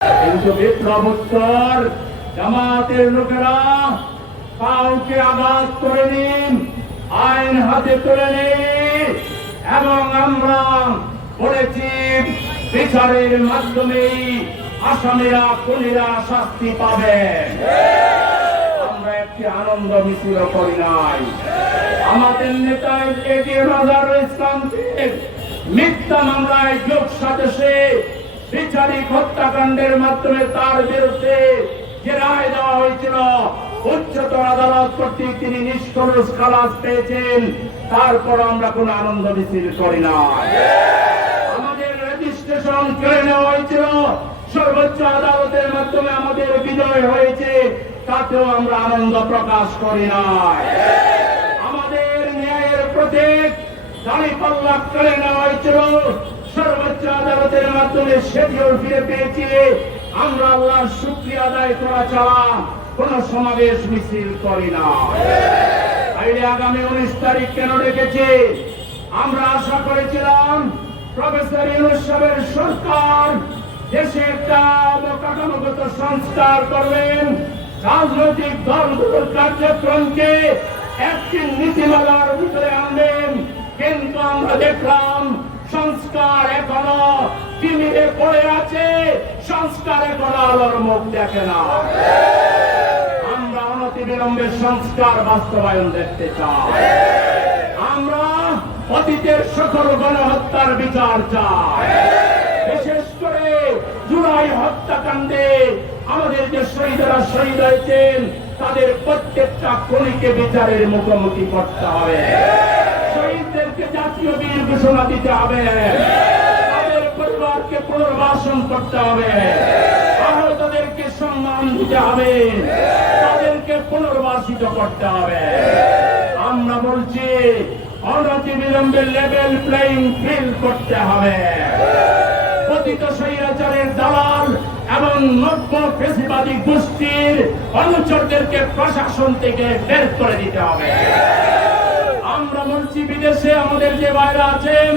কিন্তু বিপ্লবোত্তর জামাতের লোকেরা কাউকে আঘাত করে নিন, আইন হাতে তুলে নিন, এবং আমরা বলেছি বিচারের মাধ্যমেই আসামিরা, খুনিরা শাস্তি পাবে। আমরা একটি আনন্দ মিছিল করি নাই। আমাদের নেতা এটিএম রাজার ইসলামকে মিথ্যা মামলায় যোগ সাজসে বিচারিক হত্যাকাণ্ডের মাধ্যমে তার বিরুদ্ধে যে রায় দেওয়া হয়েছিল, উচ্চতর আদালত কর্তৃক তিনি নিষ্কলুষ খালাস পেয়েছেন। তারপর আমরা কোনো আনন্দ মিছিল করি না। আমাদের রেজিস্ট্রেশন কেড়ে নেওয়া হয়েছিল। সর্বোচ্চ আদালতের মাধ্যমে আমাদের বিজয় হয়েছে। তাতেও আমরা আনন্দ প্রকাশ করি নাই আমাদের ন্যায়ের প্রতীক দাড়ি পাল্লা কেড়ে নেওয়া হয়েছিল। সর্বোচ্চ আদালতের মাধ্যমে সেটিও ফিরে পেয়েছি। আমরা শুক্রিয়া আদায় করা কোন সমাবেশ মিছিল করি না। আগামী উনিশ তারিখ কেন রেখেছি আমরা আশা করেছিলাম প্রফেসর সরকার দেশে একটা সংস্কার করবেন। রাজনৈতিক দলগুলোর কার্যক্রমকে একটি নীতিমালার ভিতরে আনবেন। কিন্তু আমরা দেখলাম সংস্কার এখনও আলোর মুখ দেখে না। আমরা অনতি বিলম্বে সংস্কার বাস্তবায়ন দেখতে চাই। আমরা অতীতের সকল গণহত্যার বিচার চাই। বিশেষ করে জুলাই হত্যাকাণ্ডে আমাদের যে শহীদরা শহীদ হয়েছেন, তাদের প্রত্যেকটা খনিকে বিচারের মুখোমুখি করতে হবে। শহীদদেরকে জাতীয় বীর ঘোষণা দিতে হবে। পুনর্বাসন করতে হবে। আহতদেরকে সম্মান দিতে হবে। তাদেরকে পুনর্বাসিত করতে হবে। আমরা বলছি অনতি বিলম্বে লেভেল প্লেইং ফিল্ড করতে হবে। পতিত স্বৈরাচারের দালাল এবং নব্য ফেসিবাদী গোষ্ঠীর অনুচরদেরকে প্রশাসন থেকে বের করে দিতে হবে। আমরা বলছি, বিদেশে আমাদের যে বাইরে আছেন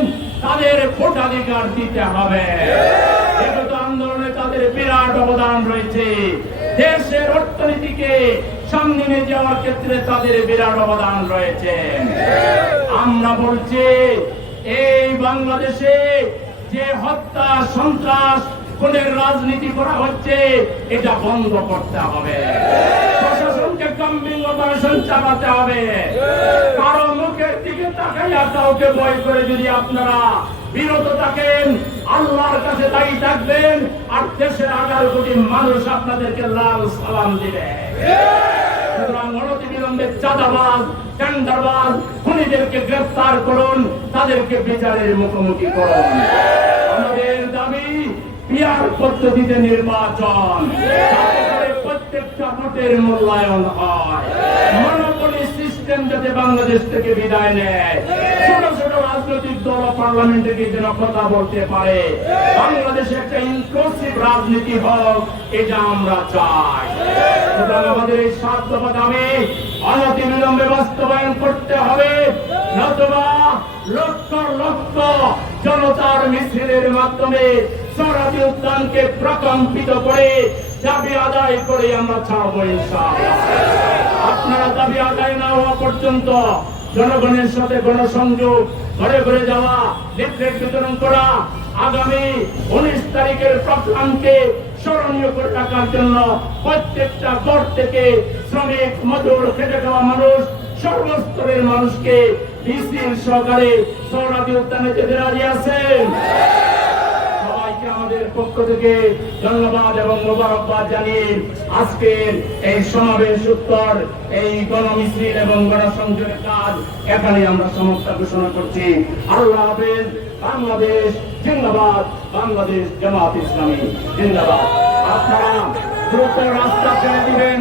তাদের ভোটাধিকার দিতে হবে। আন্দোলনে তাদের বিরাট অবদান রয়েছে, দেশের অর্থনীতিকে সামনে নিয়ে যাওয়ার ক্ষেত্রে তাদের বিরাট অবদান রয়েছে। আমরা বলছি, এই বাংলাদেশে যে হত্যা, সন্ত্রাস, খুনের রাজনীতি করা হচ্ছে, এটা বন্ধ করতে হবে। প্রশাসনকে কম্বিং অপারেশন চালাতে হবে কারও মুখের দিকে তাকাইয়া কাউকে ভয় করে যদি আপনারা বিরত থাকেন আল্লাহর কাছে দায়ী থাকবেন আর দেশের আগারো কোটি মানুষ আপনাদেরকে লাল সালাম দিবে। সুতরাং চাঁদাবাজ টেন্ডারবাজ খুনিদেরকে গ্রেফতার করুন তাদেরকে বিচারের মুখোমুখি করুন। আমাদের দাবি পিয়ার পদ্ধতিতে নির্বাচন। ভোটের মূল্যায়ন হয়। মনোপলি সিস্টেম যাতে বাংলাদেশ থেকে বিদায় নেয়। ছোট ছোট রাজনৈতিক দল পার্লামেন্টে গিয়ে যেন কথা বলতে পারে। বাংলাদেশে একটা ইনক্লুসিভ রাজনীতি হোক, এটা আমরা চাই। সুতরাং আমাদের এই সাত দফা দাবি, অনতি বিলম্বে বাস্তবায়ন করতে হবে। নতুবা লক্ষ লক্ষ জনতার মিছিলের মাধ্যমে সরাজি উদ্যানকে প্রকম্পিত করে দাবি আদায় করে আমরা ছাড়বো আপনারা দাবি আদায় না হওয়া পর্যন্ত জনগণের সাথে গণসংযোগ, ঘরে ঘরে যাওয়া লিফলেট বিতরণ করা, আগামী উনিশ তারিখের প্রোগ্রামকে স্মরণীয় করে রাখার জন্য প্রত্যেকটা ঘর থেকে শ্রমিক মজুর খেটে খাওয়া মানুষ, সর্বস্তরের মানুষকে মিছিল সহকারে সৌরাদি উদ্যানে যেতে রাজি আছেন। আমাদের পক্ষ থেকে ধন্যবাদ এবং মোবারকবাদ জানিয়ে আজকের এই সমাবেশ উত্তর, এই গণমিছিল এবং গণসংযোগের কাজ এখানে আমরা সমাপ্ত ঘোষণা করছি। আল্লাহ হাফেজ, বাংলাদেশ জিন্দাবাদ, বাংলাদেশ জামাত ইসলামী, জিন্দাবাদ। আপনারা দ্রুত রাস্তা ছেড়ে দিবেন।